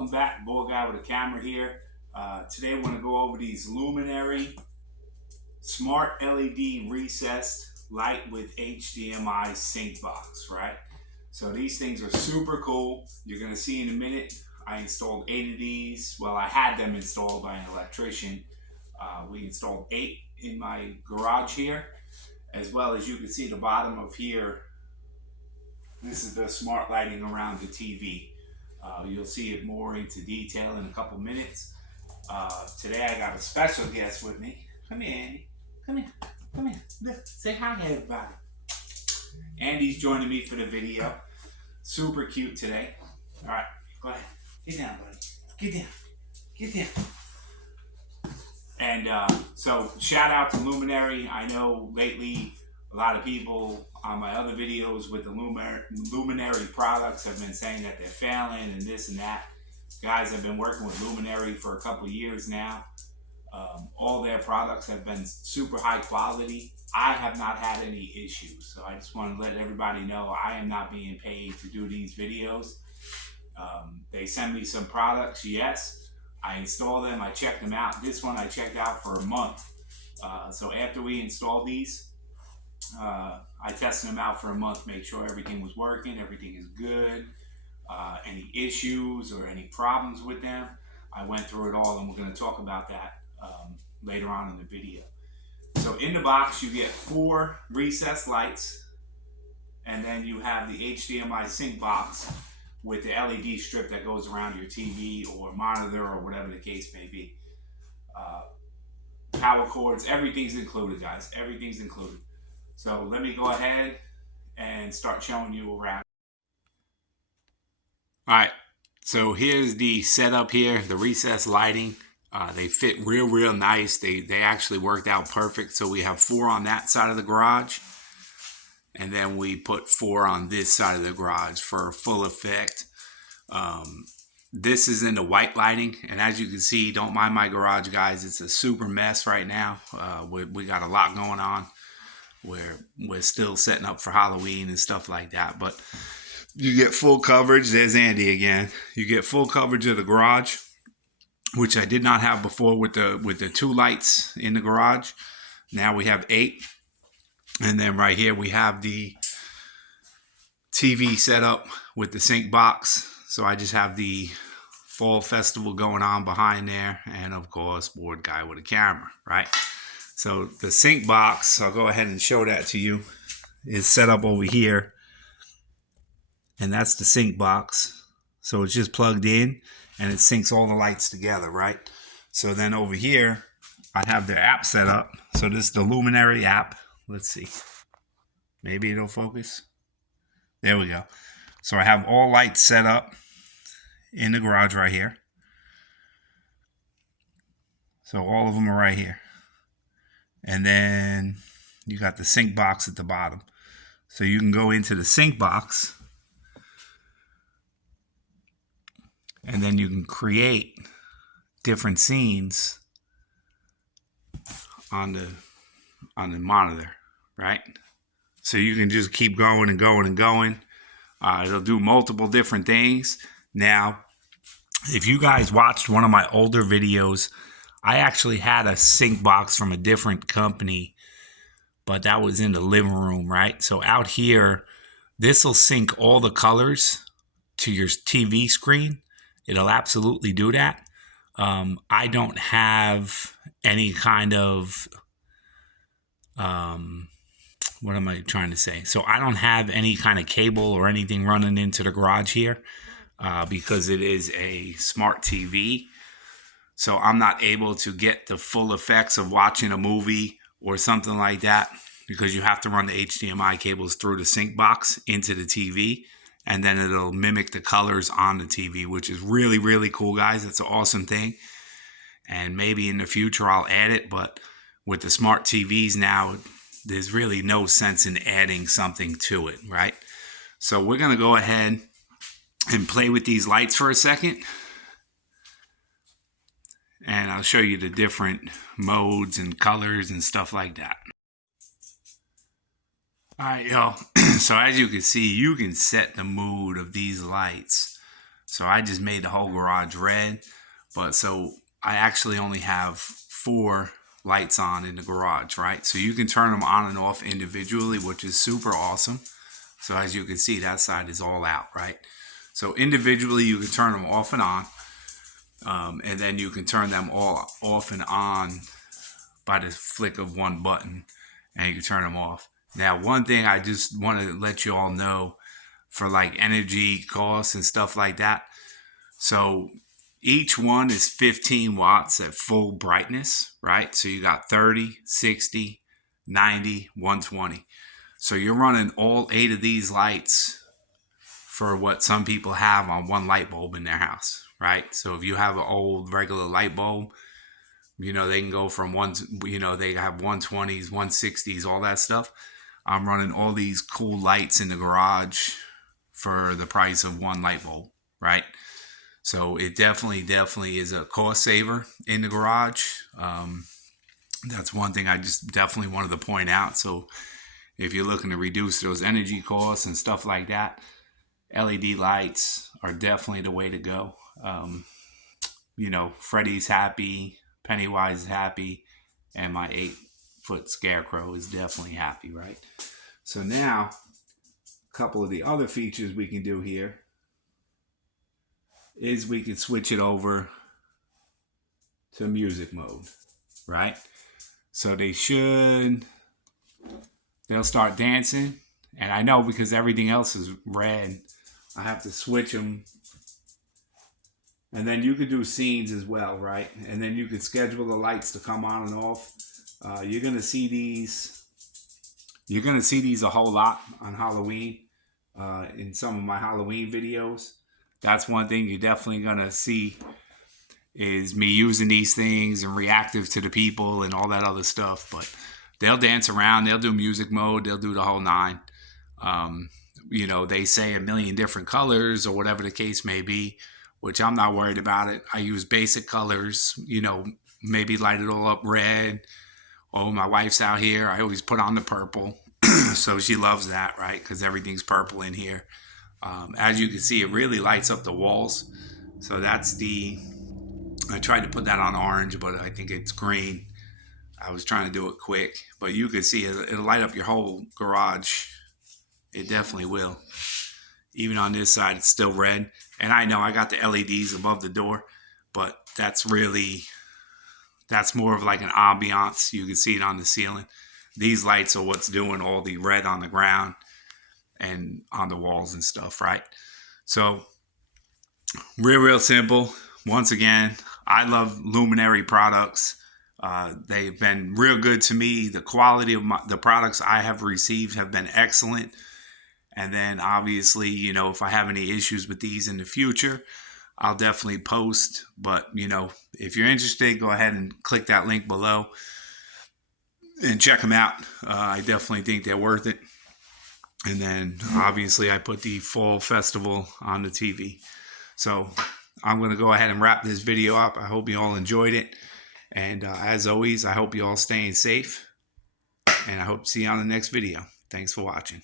Welcome back, Boy Guy with a camera here. Today I want to go over these Luminary smart LED recessed light with HDMI sync box, right? So these things are super cool. You're going to see in a minute. I installed 8 of these. Well, I had them installed by an electrician. We installed 8 in my garage here, as well as you can see the bottom of here. This is the smart lighting around the TV. You'll see it more into detail in a couple minutes. Today I got a special guest with me. Come here, Andy. Come here. Come here. Look, say hi to everybody. Andy's joining me for the video. Super cute today. All right, go ahead. Get down, buddy. Get down. Get down. And so shout out to Luminary. I know lately a lot of people on my other videos with the Luminary products have been saying that they're failing and this and that. Guys, I've been working with Luminary for a couple years now. All their products have been super high quality. I have not had any issues. So I just want to let everybody know I am not being paid to do these videos. They send me some products, yes. I install them, I check them out. This one I checked out for a month. So after we install these, I tested them out for a month, make sure everything was working, everything is good. Any issues or any problems with them, I went through it all, and we're going to talk about that later on in the video. So in the box you get 4 recessed lights, and then you have the HDMI sync box with the LED strip that goes around your TV or monitor or whatever the case may be. Power cords, everything's included, guys. Everything's included. So let me go ahead and start showing you around. All right, so here's the setup here, the recessed lighting. They fit real nice. They actually worked out perfect. So we have 4 on that side of the garage, and then we put 4 on this side of the garage for full effect. This is in the white lighting, and as you can see, don't mind my garage, guys. It's a super mess right now. We got a lot going on. We're still setting up for Halloween and stuff like that, but you get full coverage. There's Andy again. You get full coverage of the garage, which I did not have before with the 2 lights in the garage. Now we have 8, and then right here we have the TV setup with the sync box. So I just have the fall festival going on behind there, and of course, board guy with a camera, right? So the sync box, I'll go ahead and show that to you, is set up over here. And that's the sync box. So it's just plugged in and it syncs all the lights together, right? So then over here, I have the app set up. So this is the Luminary app. Let's see. Maybe it'll focus. There we go. So I have all lights set up in the garage right here. So all of them are right here. And then you got the sync box at the bottom. So you can go into the sync box, and then you can create different scenes on the monitor, right? So you can just keep going and going and going. It'll do multiple different things. Now, if you guys watched one of my older videos, I actually had a sync box from a different company, but that was in the living room, right? So out here, this will sync all the colors to your TV screen. It'll absolutely do that. I don't have any kind of, what am I trying to say? So I don't have any kind of cable or anything running into the garage here because it is a smart TV. So I'm not able to get the full effects of watching a movie or something like that, because you have to run the HDMI cables through the sync box into the TV, and then it'll mimic the colors on the TV, which is really cool, guys. It's an awesome thing. And maybe in the future I'll add it, but with the smart TVs now, there's really no sense in adding something to it, right? So we're going to go ahead and play with these lights for a second. And I'll show you the different modes and colors and stuff like that. All right, y'all. So as you can see, you can set the mood of these lights So I just made the whole garage red. But so I actually only have 4 lights on in the garage, right? So you can turn them on and off individually, which is super awesome. So as you can see, that side is all out, right? So individually, you can turn them off and on. And then you can turn them all off and on by the flick of one button, and you can turn them off. Now, one thing I just want to let you all know for like energy costs and stuff like that. So each one is 15 watts at full brightness, right? So you got 30, 60, 90, 120. So you're running all 8 of these lights for what some people have on one light bulb in their house, right? So if you have an old regular light bulb, you know, they can go from they have 120s, 160s, all that stuff. I'm running all these cool lights in the garage for the price of one light bulb, right? So it definitely is a cost saver in the garage. That's one thing I just definitely wanted to point out. So if you're looking to reduce those energy costs and stuff like that, LED lights are definitely the way to go. Freddy's happy, Pennywise is happy, and my 8-foot scarecrow is definitely happy, right? So now, a couple of the other features we can do here is we can switch it over to music mode, right? So they'll start dancing, and I know because everything else is red, I have to switch them. And then you could do scenes as well, right? And then you could schedule the lights to come on and off. You're gonna see these. You're gonna see these a whole lot on Halloween in some of my Halloween videos. That's one thing you're definitely gonna see is me using these things and reactive to the people and all that other stuff. But they'll dance around. They'll do music mode. They'll do the whole 9. They say a million different colors or whatever the case may be, which I'm not worried about it. I use basic colors, maybe light it all up red. Oh, my wife's out here. I always put on the purple. So she loves that, right? Because everything's purple in here. As you can see, it really lights up the walls. So I tried to put that on orange, but I think it's green. I was trying to do it quick. But you can see it'll light up your whole garage. It definitely will. Even on this side, it's still red. And I know I got the LEDs above the door, but that's more of like an ambiance. You can see it on the ceiling. These lights are what's doing all the red on the ground and on the walls and stuff, right? So real simple. Once again, I love Luminary products. They've been real good to me. The quality of the products I have received have been excellent. And then obviously, if I have any issues with these in the future, I'll definitely post. But, if you're interested, go ahead and click that link below and check them out. I definitely think they're worth it. And then obviously I put the fall festival on the TV. So I'm going to go ahead and wrap this video up. I hope you all enjoyed it. And as always, I hope you all staying safe. And I hope to see you on the next video. Thanks for watching.